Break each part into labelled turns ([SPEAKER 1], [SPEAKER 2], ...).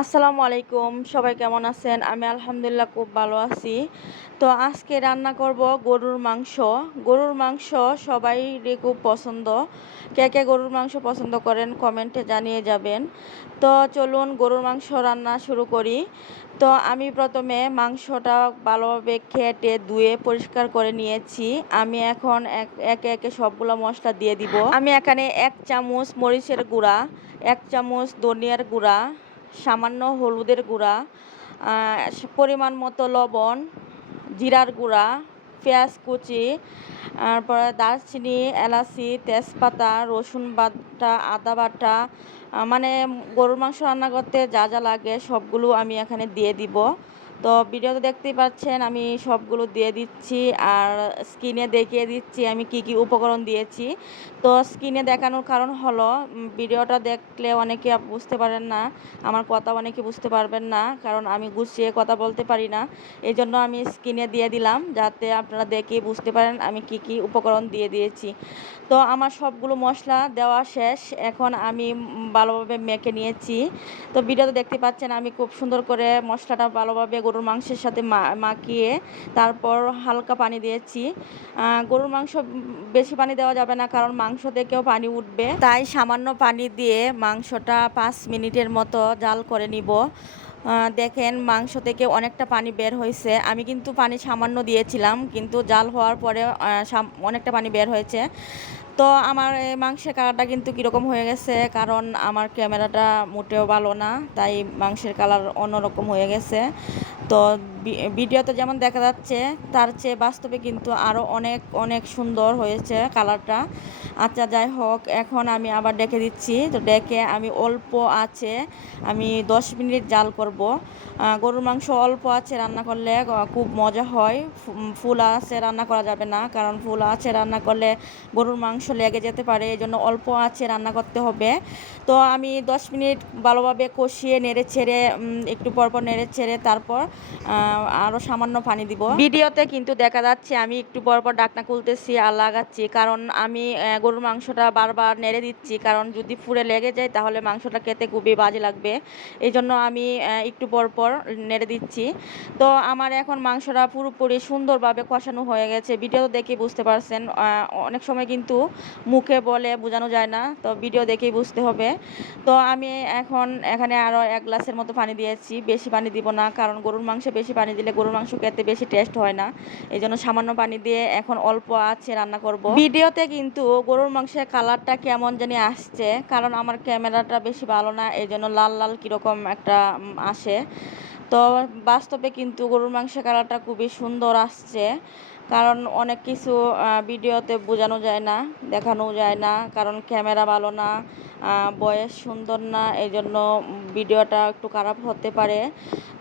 [SPEAKER 1] আসসালামু আলাইকুম, সবাই কেমন আছেন? আমি আলহামদুলিল্লাহ খুব ভালো আছি। তো আজকে রান্না করব গরুর মাংস। গরুর মাংস সবাই খুব পছন্দ। কে কে গরুর মাংস পছন্দ করেন কমেন্টে জানিয়ে যাবেন। তো চলুন গরুর মাংস রান্না শুরু করি। তো আমি প্রথমে মাংসটা ভালোভাবে খেটে ধুয়ে পরিষ্কার করে নিয়েছি। আমি এখন এক, একে একে সবগুলো মশলা দিয়ে দিব। আমি এখানে এক চামচ মরিচের গুঁড়া, এক চামচ ধনিয়ার গুঁড়া সামান্য হলুদের গুঁড়া পরিমাণ মতো লবণ, জিরার গুঁড়া, পেঁয়াজ কুচি, তারপরে দারচিনি, এলাচি, তেজপাতা, রসুন বাটা, আদা বাটা মানে গরুর মাংস রান্না করতে যা যা লাগে সবগুলো আমি এখানে দিয়ে দিব। তো ভিডিওতে দেখতেই পাচ্ছেন, আমি সবগুলো দিয়ে দিচ্ছি আর স্ক্রিনে দেখিয়ে দিচ্ছি আমি কি কি উপকরণ দিয়েছি। তো স্ক্রিনে দেখানোর কারণ হলো ভিডিওটা দেখলে অনেকে বুঝতে পারেন না, আমার কথা অনেকে বুঝতে পারবেন না, কারণ আমি গুছিয়ে কথা বলতে পারি না। এই জন্য আমি স্ক্রিনে দিয়ে দিলাম যাতে আপনারা দেখে বুঝতে পারেন আমি কি কি উপকরণ দিয়ে দিয়েছি। তো আমার সবগুলো মশলা দেওয়া শেষ, এখন আমি ভালোভাবে মেখে নিয়েছি। তো ভিডিওতে দেখতে পাচ্ছেন আমি খুব সুন্দর করে মশলাটা ভালোভাবে গরুর মাংসের সাথে মাখিয়ে তারপর হালকা পানি দিয়েছি। গরুর মাংস বেশি পানি দেওয়া যাবে না কারণ মাংস থেকেও পানি উঠবে। তাই সামান্য পানি দিয়ে মাংসটা পাঁচ মিনিটের মতো জাল করে নিব। দেখেন মাংস থেকে অনেকটা পানি বের হয়েছে। আমি কিন্তু পানি সামান্য দিয়েছিলাম, কিন্তু জাল হওয়ার পরে অনেকটা পানি বের হয়েছে। তো আমার এই মাংসের কালারটা কিন্তু কীরকম হয়ে গেছে, কারণ আমার ক্যামেরাটা মোটেও ভালো না, তাই মাংসের কালার অন্যরকম হয়ে গেছে। তো ভিডিওতে যেমন দেখা যাচ্ছে, তার চেয়ে বাস্তবে কিন্তু আরও অনেক অনেক সুন্দর হয়েছে কালারটা। আচ্ছা যাই হোক, এখন আমি আবার ডেকে দিচ্ছি। তো ডেকে আমি অল্প আছে, আমি দশ মিনিট জাল করব। গরুর মাংস অল্প আছে রান্না করলে খুব মজা হয়। ফুল আছে রান্না করা যাবে না, কারণ ফুল আছে রান্না করলে গরুর মাংস লেগে যেতে পারে এই জন্য অল্প আছে রান্না করতে হবে। তো আমি দশ মিনিট ভালোভাবে কষিয়ে, নেড়ে ছেড়ে একটু পরপর নেড়ে ছেড়ে তারপর আরও সামান্য পানি দিব। ভিডিওতে কিন্তু দেখা যাচ্ছে, আমি একটু পরপর ডাকনা খুলতেছি আর লাগাচ্ছি কারণ আমি গরুর মাংসটা বারবার নেড়ে দিচ্ছি, কারণ যদি ফুরে লেগে যায় তাহলে মাংসটা খেতে খুবই বাজে লাগবে। এই জন্য আমি একটু পরপর নেড়ে দিচ্ছি। তো আমার এখন মাংসটা পুরোপুরি সুন্দরভাবে কষানো হয়ে গেছে। ভিডিও দেখে বুঝতে পারছেন অনেক সময় কিন্তু মুখে বলে বোঝানো যায় না, তো ভিডিও দেখেই বুঝতে হবে। তো আমি এখন এখানে আরও এক গ্লাসের মতো পানি দিয়েছি, বেশি পানি দিব না, কারণ গরুর মাংসে বেশি পানি দিলে গরুর মাংস খেতে বেশি টেস্ট হয় না। এই জন্য সামান্য পানি দিয়ে এখন অল্প আছে রান্না করব। ভিডিওতে কিন্তু গরুর মাংসের কালারটা কেমন জানি আসছে, কারণ আমার ক্যামেরাটা বেশি ভালো না এই জন্য লাল লাল কীরকম একটা আসে। তো বাস্তবে কিন্তু গরুর মাংসের কালারটা খুবই সুন্দর আসছে, কারণ অনেক কিছু ভিডিওতে বোঝানো যায় না, দেখানো যায় না, কারণ ক্যামেরা ভালো না বয়স সুন্দর না এই জন্য ভিডিওটা একটু খারাপ হতে পারে।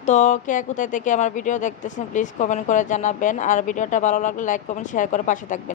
[SPEAKER 1] তো কে কোথায় থেকে আমার ভিডিও দেখতেছেন প্লিজ কমেন্ট করে জানাবেন, আর ভিডিওটা ভালো লাগলে লাইক কমেন্ট শেয়ার করে পাশে থাকবেন।